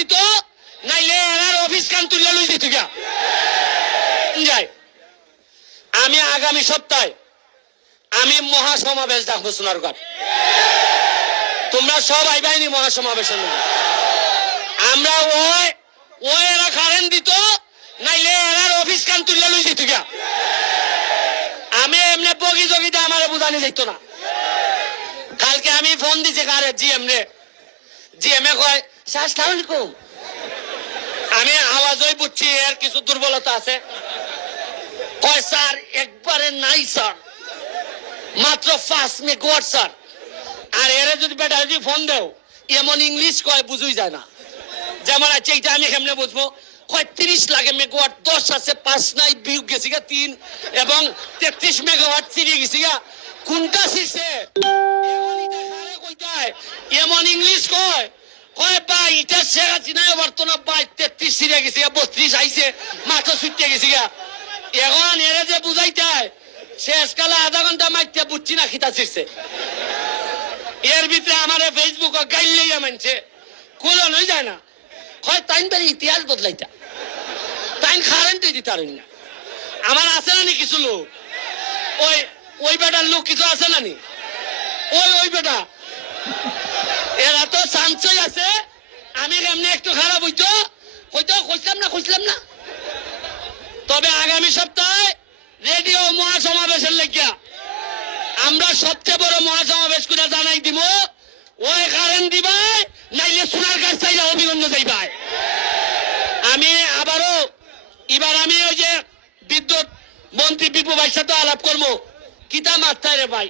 দিত নাইলে error office কান তুলে লই দিত গা যায়। আমি আগামী সপ্তাহে আমি মহাসমাবেশ ডাকবো সোনারগাঁও। তোমরা সব আইবাইনি মহাসমাবেশের মধ্যে। আমরা ওই এরা কারেন্ট দিত নাইলে এরার অফিস কান তুলে লই দিত গা। আমি এমনি বগি জগিতে আমার বুঝানি যাইতো না। কালকে আমি ফোন দিছি কারে জিএম রে, জিএম এ কয় আসসালামু আলাইকুম। আমি আওয়াজই বুঝছি এর কিছু দুর্বলতা আছে। কয় স্যার একবারে নাই স্যার, মাত্র 5 মেগাওয়াট স্যার। আর এরা যদি বেটা যদি ফোন দেও এমন ইংলিশ কয় বুঝুই যায় না। যেমন আছে এটা আমি কেমনে বুঝবো? কয় 30 লাগে মেগাওয়াট, 10 আছে 5 নাই বিয়োগ গেছি গা 3 এবং 33 মেগাওয়াট চিড়ে গেছি গা। কোনটা ছিড়ছে এমন ইংলিশ কয়? কয় ভাই এটা শেখ হাসিনায় বর্তমান ভাই 33 ছিড়ে গেছি গা, 32 আইছে মাত্র ছুটতে গেছি গা। এখন এরা যে বুঝাইতায় শেষকালে আধা ঘন্টা মাইতে বুঝছি না খিতা ছিড়ছে। এর ভিতরে আমার ফেসবুকে গাইলেই মানছে কোলো নই যায় না। হয় তাইন তার ইতিহাস বদলাইতা, তাইন কারেন্টই দিতে পারেন না। আমার আছে না নি কিছু লোক, ওই বেটার লোক কিছু আছে না নি? ওই বেটা এরা তো চান্সই আছে। আমি এমনি একটু খারাপ হইতো কইলাম না। তবে আগামী সপ্তাহে রেডিও মহাসমাবেশের লেগিয়া আমরা সবচেয়ে বড় মহাসমাবেশ করে জানাই দিব ওই কারেন্ট দিবাই নাইলে সোনার গাছ চাইলে অভিগঞ্জ যাইবাই। আমি আবারও এবার আমি ওই যে বিদ্যুৎ মন্ত্রী বিপু ভাইয়ের সাথে আলাপ করবো। কিতা মাত্রায় রে ভাই,